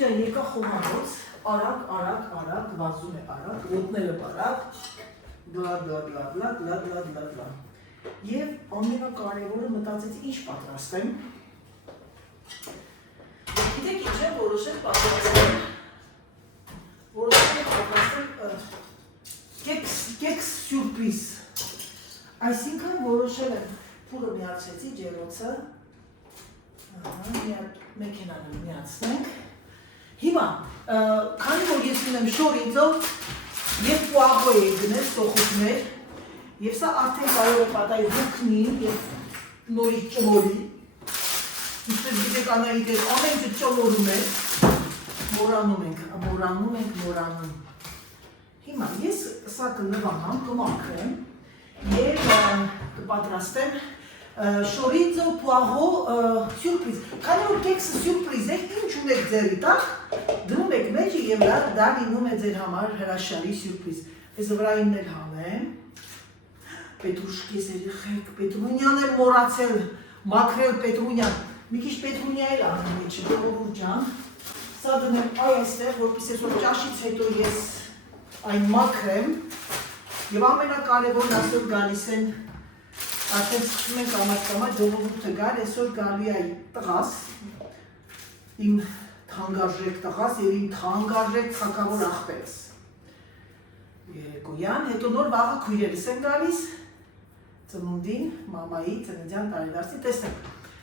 Ջան, եկա խոհանոց, արագ, վազում է արագ, ոտները բարակ, լա։ Եվ ամենակարևորը մտածեցի ինչ պատրաստեմ։ Գիտեք ինչ եմ որոշել պատրաստել կեքս սյուրպրիզ։ Այսինքն որոշել եմ փուրը միացրեցի ջերոցը, մեքենանը միացնենք։ Հիմա, քանի որ ես ունեմ շորիձով և պուաղո է գնել սոխուկներ, և սա արդեն կարող է պատայի հուկնի և նորից ճմորի, ինչպես գիտեք Անահիտ էր, ամեն ինչ ճմորում է, մորանում ենք։ Հիմա ես սա կնվանամ, կմաքրեմ և կպատրաստեմ շորիձո պուաղո սյուրպրիզ։ Քանի որ կեքսը սյուրպրիզ է, ինչ ունեք ձերի տակ, դնում եք մեջը և դա լինում է ձեր համար հրաշալի սյուրպրիզ։ Ես վրայինն էլ հանեմ, պետրուշկես երեխեք, պետրունյան եմ մորացել, մաքրել պետրունյան, մի քիչ պետրունյա էլ անում է չէ, ժողովուրդ ջան, սա դնեմ այստեղ, որպես այսօր ճաշից հետո ես այն մաքրեմ և ամենակարևորն այսօր գալիս են արդեն սկսում ենք ամաց ժողովուրդը գալ, այսօր գալու է տղաս, իմ թանկարժեք տղաս և իմ թանկարժեք թակավոր աղբերս։ Երեկոյան, հետո նոր վաղը քույրերս են գալիս, ծնունդին, մամայի, ծննդյան տարեդարձին,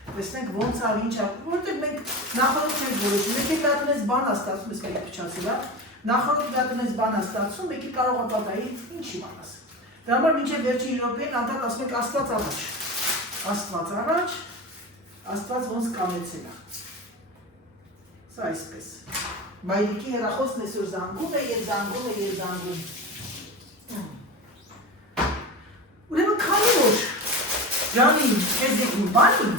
տեսնենք ոնց ավ ինչ ավ, որտեղ մենք նախորդ չենք որոշում, մեկ էլ դատունես բան աստացում, ես մեկի փչացել է, նախորդ դատունես բան աստացում, մեկի կարող ապատայի, ինչ իմանաս։ Դրա համար մինչև վերջին րոպեին անդադ ասում ենք Աստված առաջ, Աստված ոնց կանեցել է։ Սա այսպես։ Մայրիկի հեռախոսն այսօր զանգում է և զանգում։ Ուրեմն քանի որ ջանին ես եկում բանին,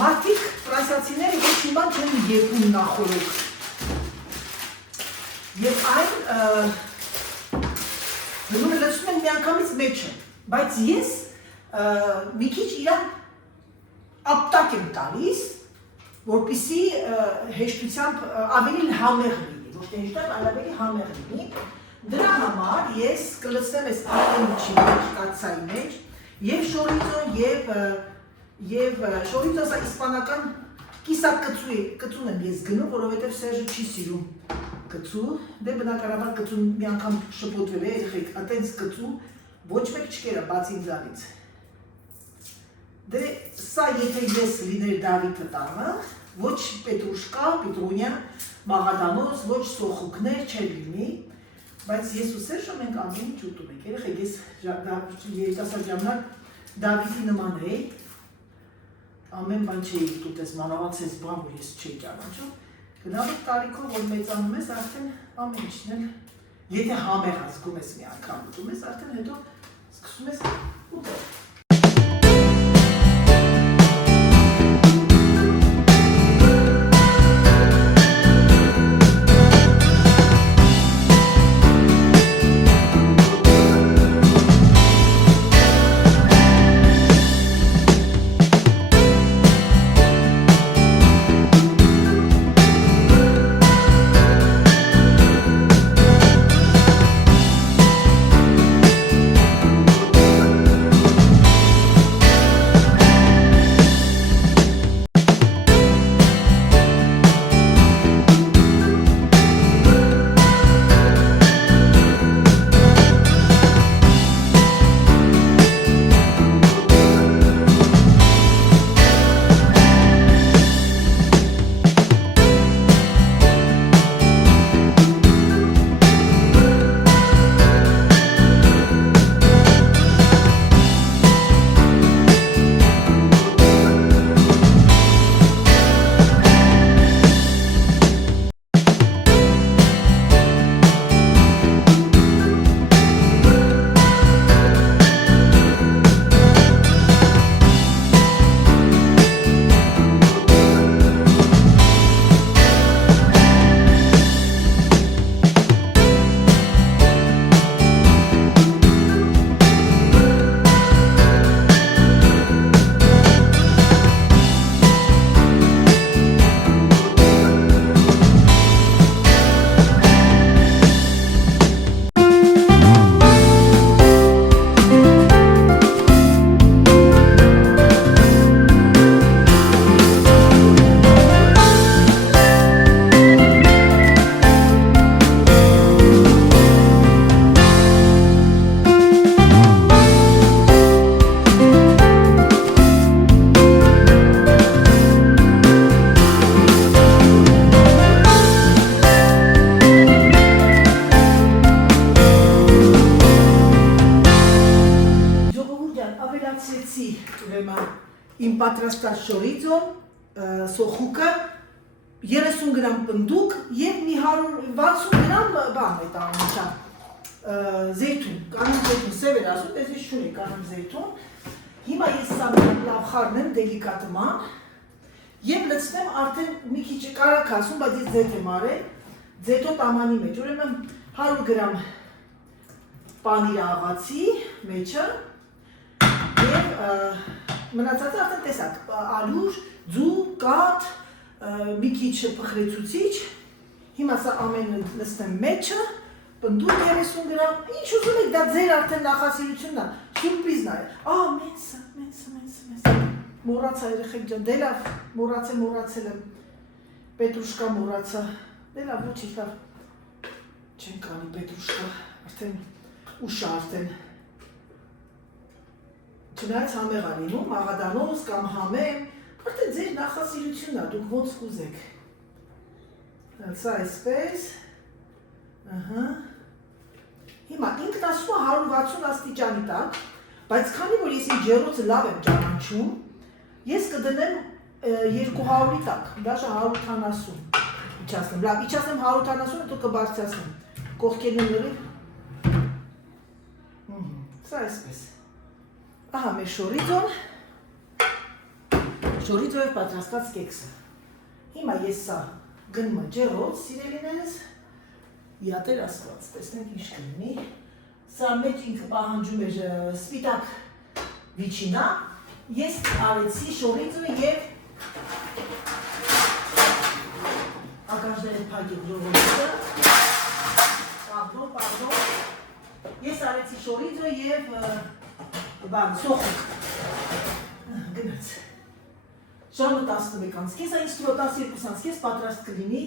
մարդիկ ֆրանսիացիները ոչ մի բան չեն եկում նախորոք։ Եվ այն դնում լցնում են միանգամից մեջը, բայց ես մի քիչ իրան ապտակ եմ տալիս, որպեսզի հեշտությամբ ավելի համեղ լինի, ոչ թե հեշտությամբ, այլ ավելի համեղ լինի։ Դրա համար ես կլցնեմ այս արտենիչի մեջ, կացայի մեջ, և շորիձո և շորիձո սա իսպանական կիսակծուն եմ ես գնում, որովհետև Սերժը չի սիրում կծու, դե բնականաբար կծուն մի անգամ շպոտվել է, երեխեք, ատենց կծու, ոչ մեկ չկերա բաց ինձանից։ Դե սա եթե ես լիներ Դավիթը տանը, ոչ պետրուշկա, պետրունյա, մաղադանոց, ոչ սոխուկներ չեր լինի, բայց ես ու Սերժը մենք ամեն ինչ ուտում ենք, երեխեք, ես երիտասարդ ժամանակ Դավիթի նման էի, ամեն բան չէի ուտես, մանավանդ բան, որ ես չէի ճանաչում, գնալով տարիքով, որ մեծանում ես, արդեն ամեն ինչն էլ, եթե համեղ ազգում ես մի անգամ ուտում ես, արդեն հետո սկսում ես ուտել։ իմ պատրաստած շորիձո, սոխուկը 30 գրամ պնդուկ և մի 160 գրամ բան է տանուշա, զեյթուն, կանոն զեյթուն, սև էր ասում, ես ես շուր է կանոն զեյթուն, հիմա ես սա լավ խարնեմ դելիկատման և լծնեմ արդեն մի քիչ կարակ ասում, բայց ես ձեթ եմ արել, ձեթո տամանի մեջ, ուրեմն 100 գրամ պանիր աղացի մեջը և մնացածը արդեն տեսակ, ալուր, ձու, կաթ, մի քիչ պխրեցուցիչ, հիմա սա ամենը լցնեմ մեջը, պնդուկ 30 գրամ, ինչ ուզում եք, դա ձեր արդեն նախասիրությունն է, սուրպրիզն է, մենսը, մորացա երեխեք ջան, դե լավ, մորացել եմ, պետրուշկա մորացա, դե լավ, ոչինչ լավ, չեն կանի պետրուշկա, արդեն ուշա արդեն, չնայած համեղ անինում, աղադանոս կամ համեմ, արդեն ձեր նախասիրությունն է, դուք ոնց կուզեք, սա այսպես, հիմա ինքն ասում է 160 աստիճանի տակ, բայց քանի որ ես իմ ջեռոցը լավ եմ ճանաչում, ես կդնեմ 200-ի տակ, դաշա 180 իջացնեմ, լավ, իջացնեմ 180, հետո կբարձրացնեմ, կողքերն եմ լրիվ, սա այսպես, ահա մեր շորիձոյով պատրաստած կեքսը, հիմա ես սա գնում եմ ջեռոց, սիրելիներս, Յատեր ասված, տեսնենք ինչ կլինի, սա մեջ ինքը պահանջում էր սպիտակ վիչինա, ես արեցի շորիձը և ակաշները պայգեք ժողովիցը, պարդոն, ես արեցի շորիձը և սոխուկ, գնաց, ժամը 11 անցկես, այս 12 անցկես պատրաստ կլինի,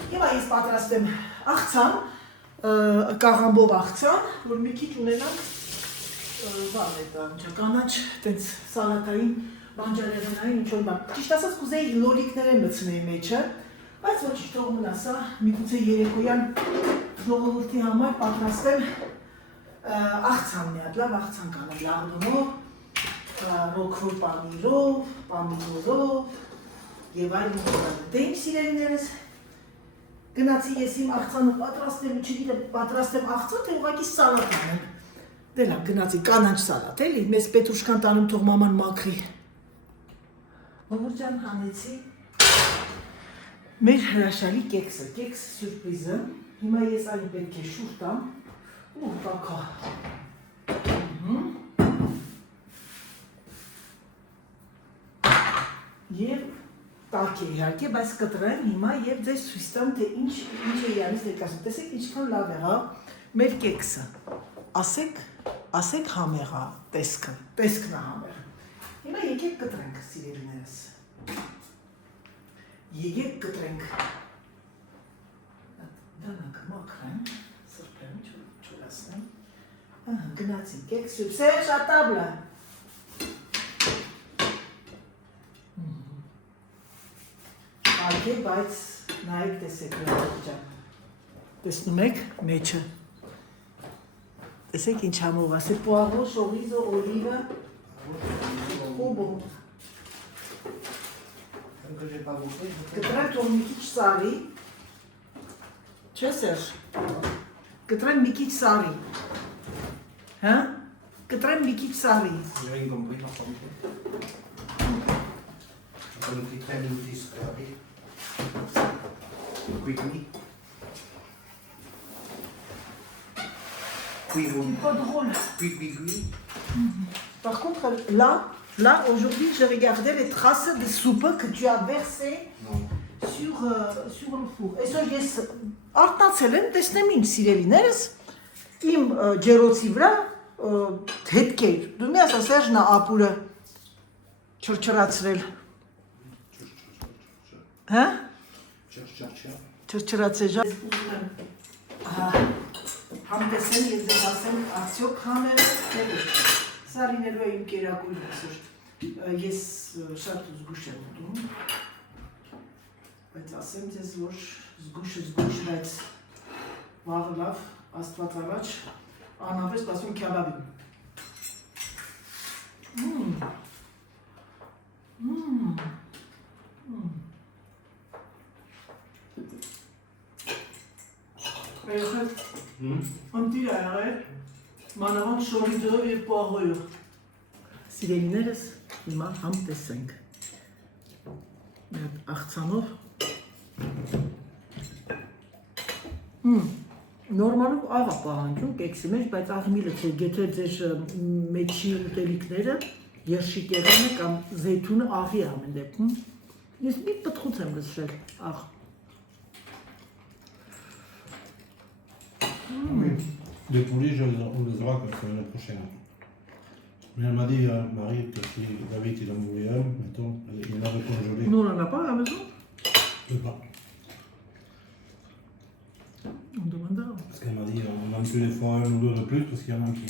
Հիմա ես պատրաստեմ աղցան, կաղամբով աղցան, որ մի քիչ ունենանք բան է դա, կանաչ, տենց սալատային, բանջարեղենային, ինչ-որ բան։ Ճիշտ ասած կուզեի լոլիկներ եմ լցնեի մեջը, բայց ոչինչ թող մնա սա, միգուցե երեկոյան ժողովրդի համար պատրաստեմ աղցան մի հատ, լավ աղցան կանեմ լաղդոնով, ռոքրո պամիրով եւ այլն։ Դե իմ սիրելիներս Գնացի ես իմ աղցանը պատրաստեմ, չգիտեմ, պատրաստեմ աղցան, թե ուղղակի սալատ անեմ։ Դե լավ, գնացի կանաչ սալատ, էլի, մեզ պետրուշկան տանում թող մաման մաքրի։ Ողոր ջան, հանեցի մեր հրաշալի կեքսը, կեքս սյուրպրիզը։ Հիմա ես այն պետք է շուր տամ ու տակա։ Եվ տակ է իհարկե, բայց կտրեմ հիմա և ձեզ ցույց տամ, թե ինչ է իրանից ներկայացնում։ Տեսեք ինչքան լավ եղա մեր կեքսը։ Ասեք համեղ է տեսքն է համեղ։ Հիմա եկեք կտրենք, սիրելիներս։ Եկեք կտրենք։ Դանակը մաքրեմ, սրբեմ, չորացնեմ։ Գնացի կեքս Սերժ ատաբլը։ Ալգե, բայց նայեք տեսեք լավջան, տեսնում եք մեջը, տեսեք ինչ համով ասե, պուավո, շորիզո, օլիվը, խոբո, կտրեմ թող մի քիչ սարի, չէ Սերժ, կտրեմ մի քիչ սարի, հա, կտրեմ մի քիչ սարի, Pas drôle. Par contre, là, aujourd'hui, je regardais les traces de soupe que tu as versées sur le four. Et ça, j'ai արտացել եմ, տեսնեմ ինչ սիրելիներս, իմ ջերոցի վրա հետքեր, դու մի ասա Սերժն է ապուրը չրչրացրել, հա? Չրչրացել ժան, համտեսեմ ես ձեզ ասեմ արդյոք համերը տելու, սա լինելու է իմ կերակույրը, ես շատ զգուշ եմ ուտում, բայց ասեմ ձեզ, որ զգուշ, բայց վաղը լավ, աստված առաջ, անհավեր սպասում քյաբաբին։ Երեխեք, ընտիր է եղել, մանավանդ շորիձով և պողոյով։ Սիրելիներս հիմա համ տեսենք։ Մի հատ աղցանով։ Նորմալով աղ է պահանջում կեքսի մեջ, բայց աղմիլը թե գեթե ձեր մեջի ուտելիքները երշիկ եղանը կամ զեյթունը աղի ամեն դեպքում։ Ես մի պտխուց եմ լսել աղ։ Les poulets, on les aura la semaine prochaine. Mais elle m'a dit, Marie, que si David il en voulait un, mettons, il en avait congelé. Nous, on n'en a pas à la maison? Je sais pas. On demandera. Parce qu'elle m'a dit, on en tue des fois un ou deux de plus, parce qu'il y en a qui.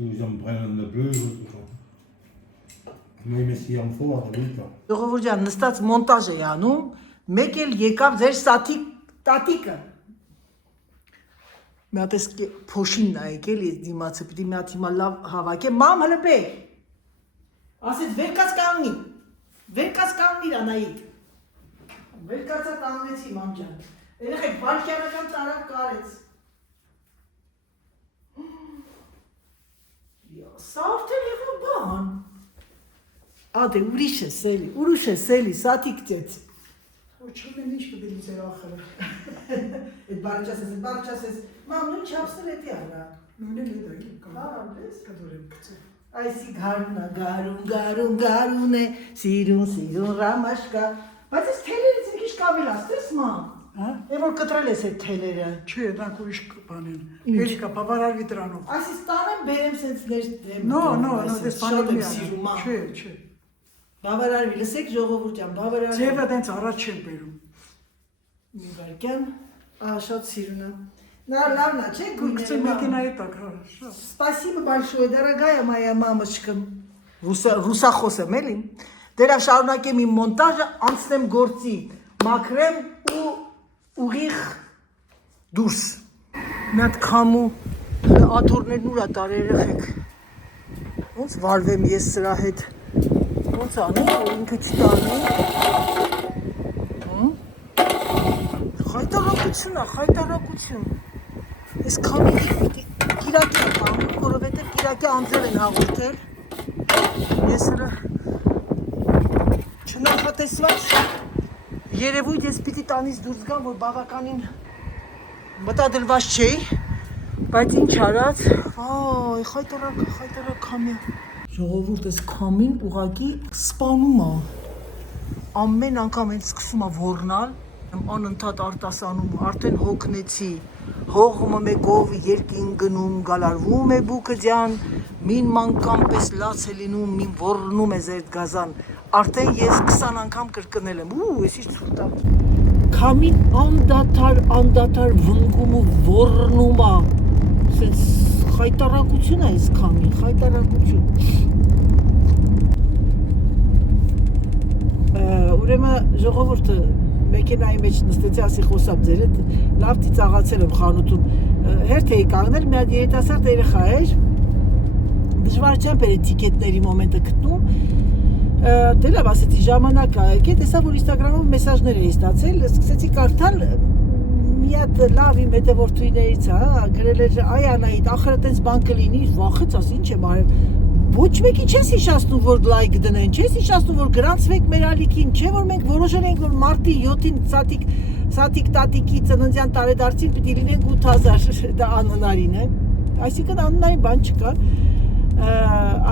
Ils en prennent un de plus, tout ça. Mais s'il en faut, à David, là. Ժողովուրդ նստած մոնտաժ է անում, մեկ էլ եկավ ձեր սատիկ տատիկը։ Մի հատ էս փոշին նայեք էլի դիմացը, պիտի մի հատ հիմա լավ հավաքեմ, մամ հլպեք։ Ասեց վերկաց կանգնիր Անահիտ։ Վերկացա կանգնեցի մամ ջան։ Երեխեք վարքյանական տարավ կարեց։ Սա արդեն եղավ բան։ Ադե ուրիշ ես էլի, սատիկ ծեց։ Չունեմ ինչ կբերի ձեր ախրը։ Էդ բարճասես, մամ նույն չապսել էդի արա։ Նույն էլ էդ է, կարանպես կդորեմ կծե։ Այսի գարուն է, սիրուն ռամաշկա։ Բայց ես թելերից մի քիչ կավելացրես մամ։ Է որ կտրել ես այդ թելերը։ Չէ, դրանք ուրիշ բան են։ Հերիկա բավարարվի դրանով։ Այսից տանեմ բերեմ սենց ներ դեմ։ No, դες բաներ մի սիրում մամ։ Չէ։ Բավարարվի, լսեք ժողովուրդ ջան, բավարարվի։ Ձևը դենց առաջ չեն բերում։ Մի վարկյան, շատ սիրուն է։ Լավնա, չէ՞ Գույքցի մեքենայի տակ, հա, շատ։ Спасибо большое, дорогая моя мамочка։ Ռուսախոս եմ էլի։ Դերա շարունակեմ իմ մոնտաժը, անցնեմ գործի, մաքրեմ ու ուղիղ դուրս։ Մի հատ քամու աթոռներն ուրա տար երեխեք։ Ոնց վարվեմ ես սրա հետ։ Ոնց անեմ, որ ինքը չտանի։ Խայտարակություն։ Ես քամի կիրակի եմ անում, որովհետև կիրակի անձեր են հաղորդել։ Ես հրա չնախատեսված երևույթ ես պիտի տանից դուրս գամ, որ բավականին մտադրված չէի, բայց ինչ արած, վայ, խայտարակ քամի։ Ժողովուրդ ես քամին ուղակի սպանում է, ամեն անգամ են սկսում է ոռնալ, անընդհատ արտասանում, արդեն հոգնեցի, հողմը մեկով երկին գնում, գալարվում է բուկը ջան, մին մանկամ պես լաց է լինում, մին ոռնում է զերդ գազան, արդեն ես 20 անգամ կրկնել եմ, ես ինչ ցուրտ եմ։ Քամին անդադար վնգում ու ոռնում է, սենց խայտարակություն է այս քամին, խայտարակություն։ Ուրեմն ժողովուրդը մեքենայի մեջ նստեցի, ասի խոսամ ձեր հետ, լավ ծիծաղացել եմ խանութում, հերթ էի կանգնել, մի հատ երիտասարդ երեխա էր, դժվարությամբ էր էտիկետների մոմենտը գտնում, դե լավ ասեցի ժամանակ ա եկե, տեսա որ Instagram-ով մեսաժներ էի ստացել, սկսեցի կարդալ, մի հատ լավ իմ հետևորդուներից հա, գրել էր, այ Անահիտ, ախր այդպես բան կլինի, վախեց, ասի ինչ եմ արել, ոչ մեկի չես հիշացնում, որ լայք դնեն, չես հիշացնում, որ գրանցվեք մեր ալիքին, չէ որ մենք որոշել ենք, որ մարտի 7-ին սատիկ տատիկի ծննդյան տարեդարձին պիտի լինենք 8000, դա անհնարին է, այսինքն անհնարին բան չկա,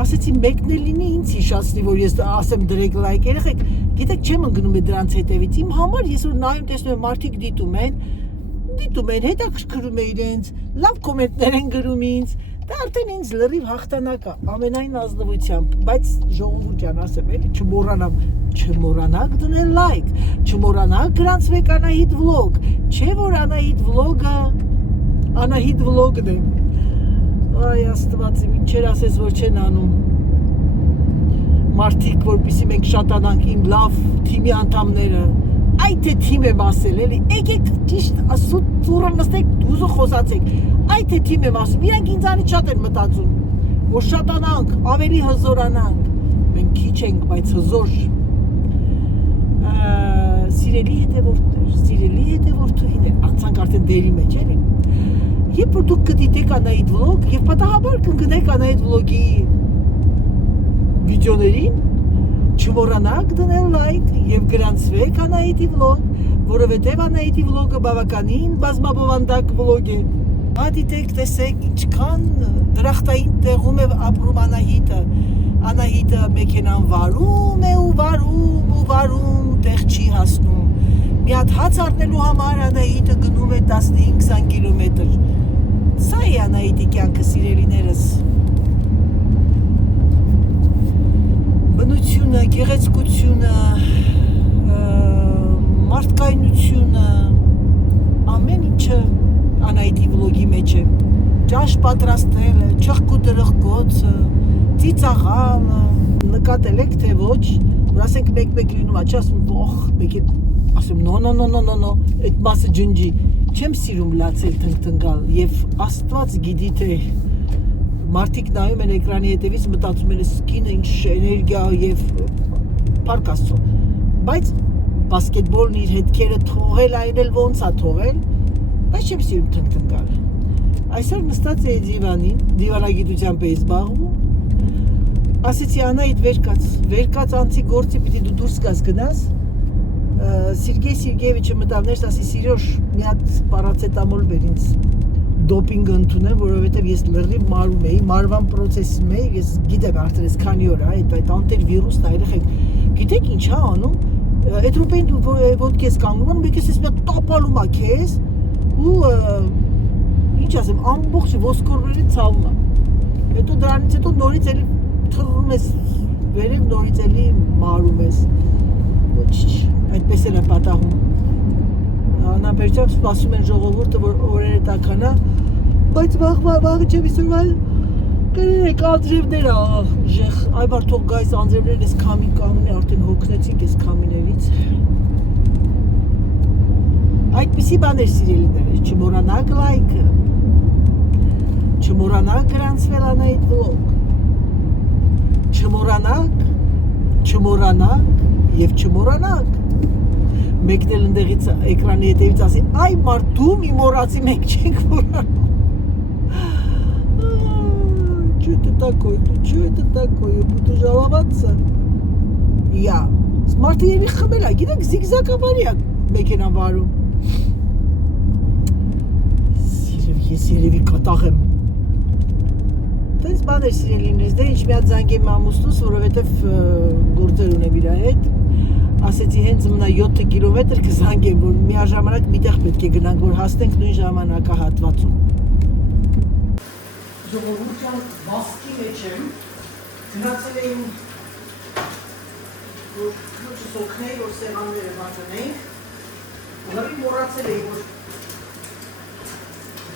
ասեցի մեկն էլ լինի ինձ հիշացնի, որ ես ասեմ դրեք լայք, երեխեք, գիտեք չեմ ընկնում է դրանց հետևից, իմ համար ես որ նայում տեսնում եմ մարդիկ դիտում են, հետաքրքրում է իրենց, լավ կոմենտներ են գրում ինձ, դա արդեն ինձ լրիվ հաղթանակ է, ամենայն ազնվությամբ, բայց ժողովուրդ ջան ասեմ էլի, չմոռանաք դնել լայք, չմոռանաք գրանցվեք Անահիտ վլոգ, չէ որ Անահիտ վլոգը, Անահիտ վլոգն է, այ աստված իմ ինչեր ասես որ չեն անում, մարդիկ որպեսզի մենք շատանանք իմ լավ թիմի անդամները, այ թե թիմ եմ ասել էլի, եկեք ճիշտ ասուտ ծուրը նստեք դուզը խոսացեք, այ թե թիմ եմ ասում, իրանք ինձանից շատ են մտածում, որ շատանանք, ավելի հզորանանք, մենք քիչ ենք, բայց հզոր, սիրելի հետևորդուհիներ, անցանք արդեն դերի մեջ էլի։ Երբ որ դուք կդիտեք Անահիտ վլոգ եւ պատահաբար կընկնեք Անահիտ վլոգի վիդեոներին, չմոռանաք դնել լայք եւ գրանցվեք Անահիտի վլոգ, որովհետեւ Անահիտի վլոգը բավականին բազմաբովանդակ վլոգ է։ Դիտեք, տեսեք ինչքան դրախտային տեղում է ապրում Անահիտը մեքենան վարում է ու վարում, տեղ չի հասնում։ Մի հատ հաց առնելու համար Անահիտը գնում է 15-20 կիլոմետր։ Սա է Անահիտի կյանքը, սիրելիներս։ Բնությունը, գեղեցկությունը, մարդկայնությունը, ամեն ինչը Անահիտի վլոգի մեջ է։ Ճաշ պատրաստելը, չխկու դրխկոցը, ծիծաղալը, նկատել եք թե ոչ, որ ասենք մեկ լինում է, ասում մեկ է, ասում նո, այդ մասը ջնջի, չեմ սիրում լացել տնգալ եւ Աստված գիտի թե մարդիկ նայում են էկրանի հետևից մտածում են սկինը ինչ էներգիա եւ փառք Աստծո, բայց բասկետբոլն իր հետքերը թողել այն էլ ոնց է թողել, բայց չեմ սիրում տնգալ։ Այսօր նստած էի դիվանին, դիվանագիտությամբ էի զբաղվում, ասեցի Անահիտ վերկաց անցի գործի պիտի դու դուրս գաս գնաս, Սերգեյ Սերգեյևիչը մտավ ներս, ասի Սիրոժ, մի հատ պարացետամոլ բեր ինձ դոպինգ ընդունեմ, որովհետև ես լրիվ մարում էի, մարվան պրոցեսում էի, ես գիտեմ արդեն ես քանի օր այդ անտեր վիրուսն է երեխեք, գիտեք ինչ է անում, այդ րոպեին ոտքի ես կանգնում եմ, մեկս ես մի հատ տապալում է քեզ ու ինչ ասեմ, ամբողջ ոսկորների ցավում է, հետո դրանից հետո նորից էլի թռում ես վերև, նորից էլի մարում ես, այդպես էլ է պատահում, անապերջամբ սպասում են ժողովուրդը, որ օրերը տականա, բայց վաղ չեմ իսուրվալ, կրերեք անձրևներ ժեղ, այբար թող գայս անձրևներն ես կամին կամին արդեն հոգնեցինք ես կամիներից, այդպիսի բաներ սիրելիներ, չմոռանաք լայքը, չմոռանաք գրանցվել Անահիտ վլոգ, չմոռանաք եւ չմոռանաք մեկն էլ ընդեղից էկրանի հետևից ասի այ մարդ դու մի մոռացի մենք չենք մոռանում что это такое буду жаловаться я մարդը երևի խմել է գիտեք զիգզագաբարի է մեքենան վարում ես երևի կատաղ եմ Տենց բաներ սիրելիներս, դե ինչ մի հատ զանգ եմ ամուսնուս, որովհետև գործեր ունեմ իր հետ, ասեցի հենց մնա 7 կիլոմետր կզանգեմ, որ միաժամանակ միտեղ պետք է գնանք, որ հասնենք նույն ժամանակահատվածում։ Ժողովուրդյան վասկի մեջ եմ, գնացել էին, որ լուչս օգնեի, որ սեղանները վատնեինք, լրի մոռացել էի, որ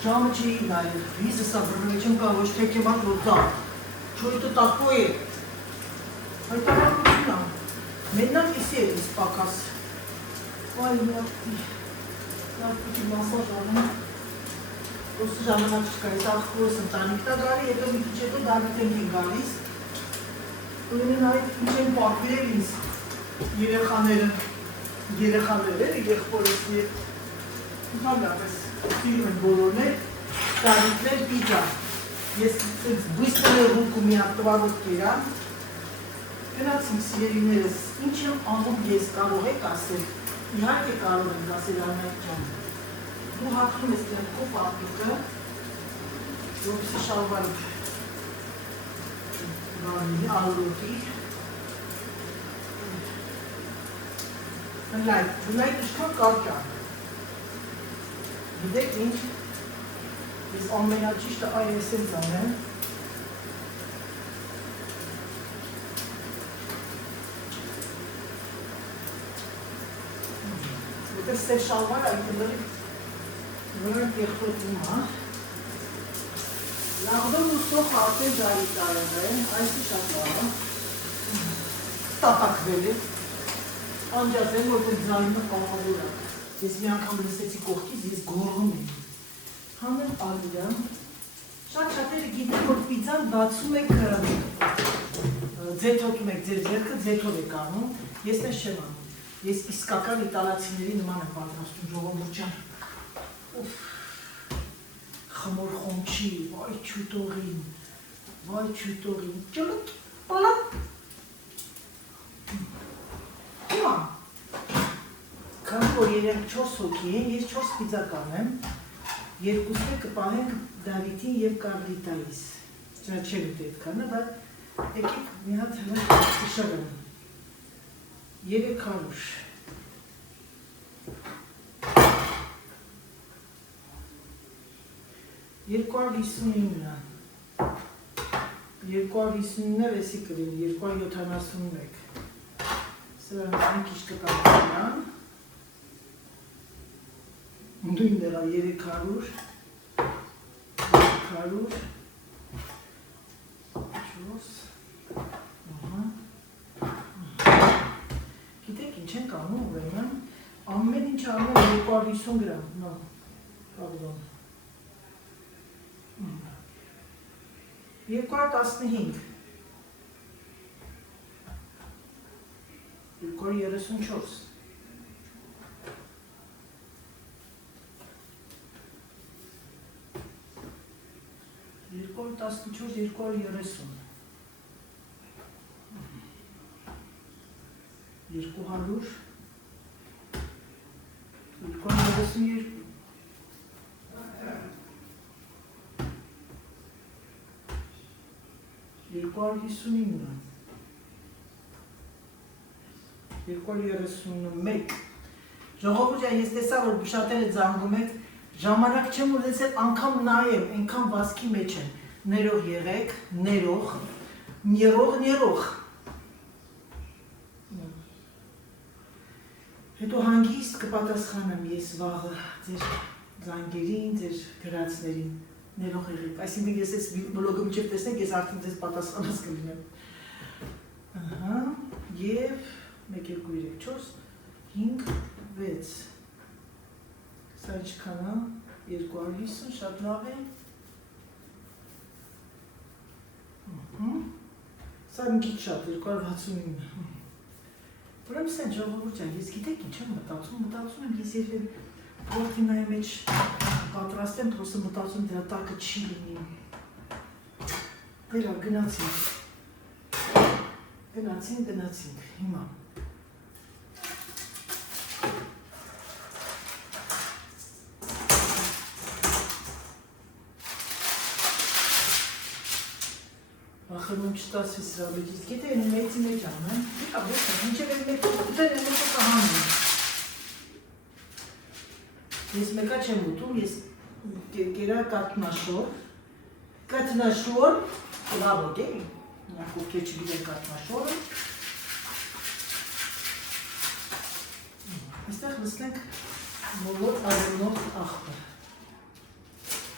Ժամը չի նայել, վիզը սա բրնի չեմ կա, ոչ թե կեմատ որ դա, չո это такое, հայտարարություն ա, մեննան իսի է ես պակաս, այ նավտի մասաժ անեմ, ոստը ժամանակ չկա, ես աղքորս ընտանիքն է գալի, հետո մի քիչ հետո Դավիթ եմ գալիս, ուրեմն այդ ինչ են պակվիրել ինձ երեխաները, եղբորս և ընդհանրապես սիրում են բոլորներ, Դավիթներ պիծա, ես բույսները ռուկու մի ատվարոտ կերա, գնացինք սիրելիներս, ինչ եմ անում ես կարող եք ասել, իհարկե կարող ենք ասել Անահիտ ջան, դու հագնում ես կյանքով ապիկը, որպեսի շալվարը ալրոտի, լայք իշքան կարկ է, գիտեք ինչ, ես ամենաճիշտը այն էսենց անեմ, որտեղ սեր շալվար այդ լրիվ եղբորտում է, լաղդոն ու սոխ արդեն ժարի տարեղ է, այսի շատ լավ, տատակվել է, անջատել, որտեղ ձայնը պաղավոր է, ես մի անգամ լսեցի կողքից, ես գորղում եմ, հանեմ ալիա, շատ շատերը գիտեն, որ պիծան բացում եք, ձեթոտում եք ձեր ձերքը, ձեթով եք անում, ես նես չեմ անում, Ես իսկական իտալացիների նման եմ պատրաստում ժողովուրդ ջան։ Ուֆ։ Խմոր խոմչի, վայ չուտորին, ճլուտ, պալատ։ Հիմա, քանի որ 3-4 հոգի են, ես 4 պիցա կանեմ, երկուսը կպահենք Դավիթին և Կարլիտայիս։ Չա չեմ ուտ այդքանը, բայց եկեք մի հատ հլը կշարեմ։ 300 259 259 էսի կրին 271 սրանք մի քիչ կկապան նույն դրա 300 Գիտեք ինչ ենք անում ուրեմն ամեն ինչ անում 250 գրամ նո պարդոն 215 234 214 230 200 232 259 231 Ժողովուրդ ջան, ես տեսա, որ շատերը զանգում եք, ժամանակ չեմ ունեցել անգամ նայեմ, այնքան վազքի մեջ են։ Ներող եղեք, ներող։ Հետո հանգիստ կպատասխանեմ ես վաղը ձեր զանգերին, ձեր գրածներին։ Ներող եղեք, այսինքն ես այս բլոգը մինչև տեսնեք, ես արդեն ձեզ պատասխանած կլինեմ։ Ահա, և 1, 2, 3, 4, 5, 6 Սա ինչքան է, 250, շատ լավ է Սա մի քիչ շատ, 269 Ուրեմն սեն ժողովուրդ ջան, ես գիտեք ինչ եմ մտածում եմ ես երբեք Պորտինայի մեջ պատրաստեմ, պրոստը մտածում դրա տակը չի լինի։ Վերա, գնացինք, հիմա։ Ախրում չտասվի սրա մեջ, իսկ եթե են մեծի մեջ անեմ, դիկա ոչ է, մինչև են մեկ ուտեն են մոտը կահանում։ Ես մեկա չեմ ուտում, ես կերա կատնաշոր, լավ օգե, նախուր կեչ գիտեն կատնաշորը։ Այստեղ լսնենք մոլոր արևնոտ աղբը։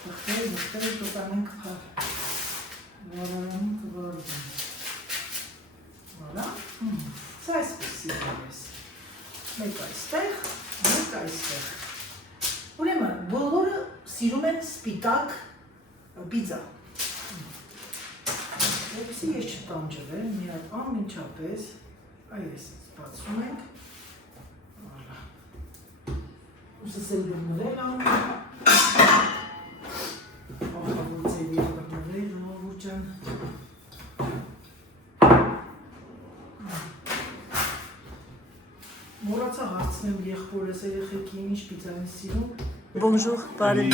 Դղտերը տոտանենք վարարանում կվարդեն։ Վարա, սա այսպեսի ես։ Մեկ այստեղ, մեկ այստեղ։ Ուրեմն, բոլորը սիրում են սպիտակ պիցա։ Որպեսզի ես չտանջվեմ, մի հատ անմիջապես, այս բացում ենք։ Վարա։ Ուսս էլ բռնվել անում։ Ախավոր ձևի բռնվել, ժողովուրդ ջան։ Մոռացա հարցնեմ եղբորս երեխեքին ինչ պիցան է սիրում։ Bonjour, բարև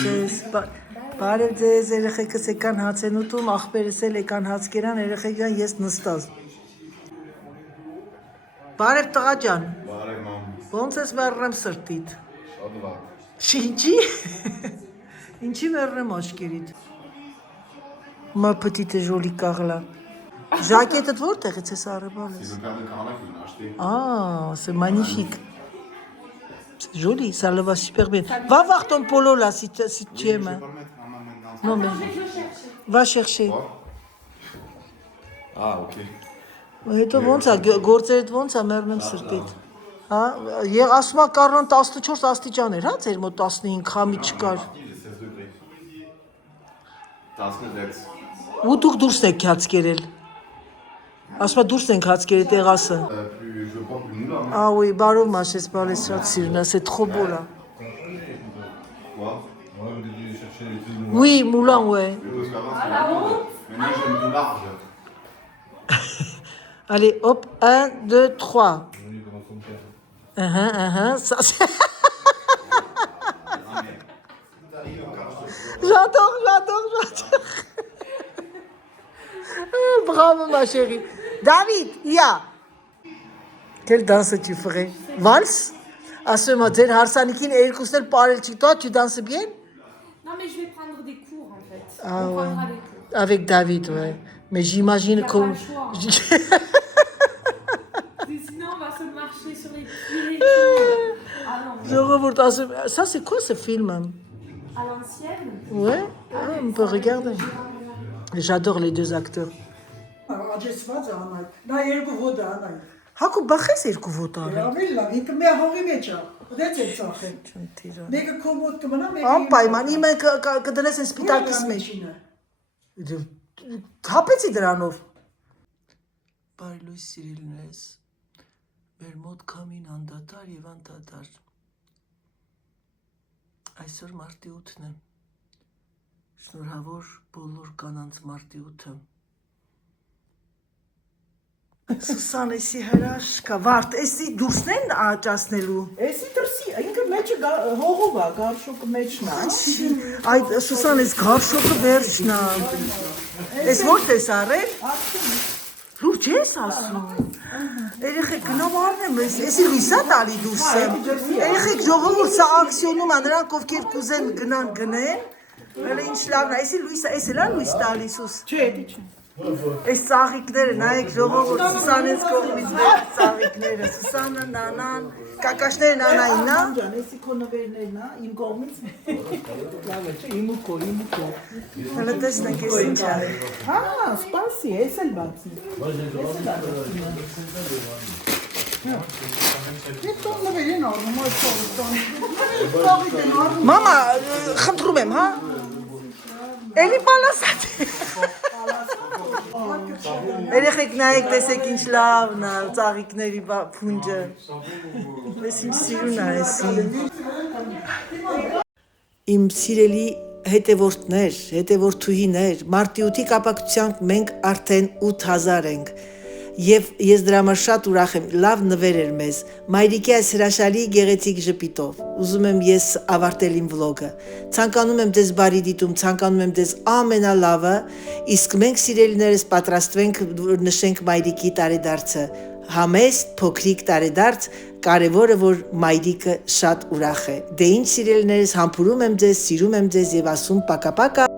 ձեզ, երեխեքս եկան հաց են ուտում, աղբերս էլ եկան հաց կերան, երեխեք ջան, ես նստած։ Բարև տղա ջան։ Բարև մամ։ Ոնց ես մեռնեմ սրտիդ։ Շատ լավ։ Ինչի։ Ինչի մեռնեմ աչքերիդ։ Ma petite jolie Carla. Jaquette որտեղից է սարեբալես։ Սիզոկալի կանակին աշտի։ Ah, c'est magnifique. C'est joli, ça le va super bien. Va voir ton polo là si tu aimes. Non mais va chercher. Ah, OK։ Հետո ոնց է գործերդ ոնց է մեռնեմ սրտիդ։ Հա, եւ ասում է Կարլան 14 աստիճան էր, հա, ձեր մոտ 15 խամի չկար։ 16։ Ու դուք դուրս եք հաց կերել։ Ասում է դուրս ենք հաց կերել տեղասը։ Puis je porte une moule à Ah oui, Baro Machès par les Sirna, c'est trop beau là. Quoi? Ouais, on dit chercher les trucs noirs. Oui, Moulin, ouais. Parce qu'avant, maintenant j'aime tout large. Allez, hop, 1, 2, 3. On dit comment son père. Ça, c'est... J'adore. Bravo, ma chérie. David, ya. Quelle danse tu ferais? Valse? À ce matin, Harsanikin et Elkoustel parlent. Toi, tu danses bien? Non, mais je vais prendre des cours en fait. Ah On ouais. prendra des cours. Avec David, ouais. Mais j'imagine Y a que... pas le choix. Sinon, on va se marcher sur les pieds. et tout. Ah non, Je revois dans ce... Ça, c'est quoi ce film? à l'ancienne. Ouais, on peut regarder. J'adore les deux acteurs. Աջեցված է անայ։ Նա երկու ոդ է անայ։ Հակու բախես երկու ոտար։ Ավելի լավ, ինքը մի հողի մեջ է։ Դեց է ծախեն։ Մեկը քո մոտ կմնա, մեկը Անպայման, իմը կդնես են սպիտակիս մեջ։ Հապեցի դրանով։ Բարի լույս սիրելիներս, մեր մոտ կամին անդադար և անդադար։ Այսօր մարտի 8-ն է։ Շնորհավոր բոլոր կանանց մարտի 8-ը։ Սուսան, էսի հրաշքա, վարդ, էսի դուրսն են աճասնելու։ Էսի դրսի, ինքը մեջը հողով է, գարշոկը մեջն է։ Այդ Սուսան, էս գարշոկը վերջն է։ Էս ո՞րդ ես առել։ Լուրջ ես ասում։ Երեխեք գնամ առնեմ, էսի լույս է տալի դուրսը։ Երեխեք ժողովուրդ սա ակցիոնում է, նրանք ովքեր կուզեն գնան գնեն։ Հələ ինչ լավն է, էսի լույս է, էս էլ է լույս տալի Սուս։ Չէ, դի չէ։ Այս ծաղիկները, նայեք ժողովուրդ, Սուսանից կողմից մեր ծաղիկները, Սուսանը, նանան, կակաշները նանային, նա։ Ջան, էսի քո նվերներն է, իմ կողմից։ Լավ է, չէ, իմ ու քո։ Հələ տեսնենք ես ինչ է։ Հա, սպասի, էս էլ բացնի։ Հետո նվերին առնում, այդ փողստան։ Մամա, խնդրում եմ, հա։ Էլի պալասած է։ Երեխեք նայեք, տեսեք ինչ լավն է, ծաղիկների փունջը։ Ես ինչ սիրուն է էսի։ Իմ սիրելի հետևորդներ, հետևորդուհիներ, մարտի 8-ի կապակցությամբ մենք արդեն 8000 ենք։ Եվ ես դրա համար շատ ուրախ եմ, լավ նվեր էր մեզ, մայրիկի այս հրաշալի գեղեցիկ ժպիտով, ուզում եմ ես ավարտել իմ վլոգը, ցանկանում եմ ձեզ բարի դիտում, ցանկանում եմ ձեզ ամենալավը, իսկ մենք սիրելիներս պատրաստվենք նշենք մայրիկի տարեդարձը, համեստ, փոքրիկ տարեդարձ, կարևորը որ մայրիկը շատ ուրախ է, դե ինչ սիրելիներս համբուրում եմ ձեզ, սիրում եմ ձեզ և ասում պակա-պակա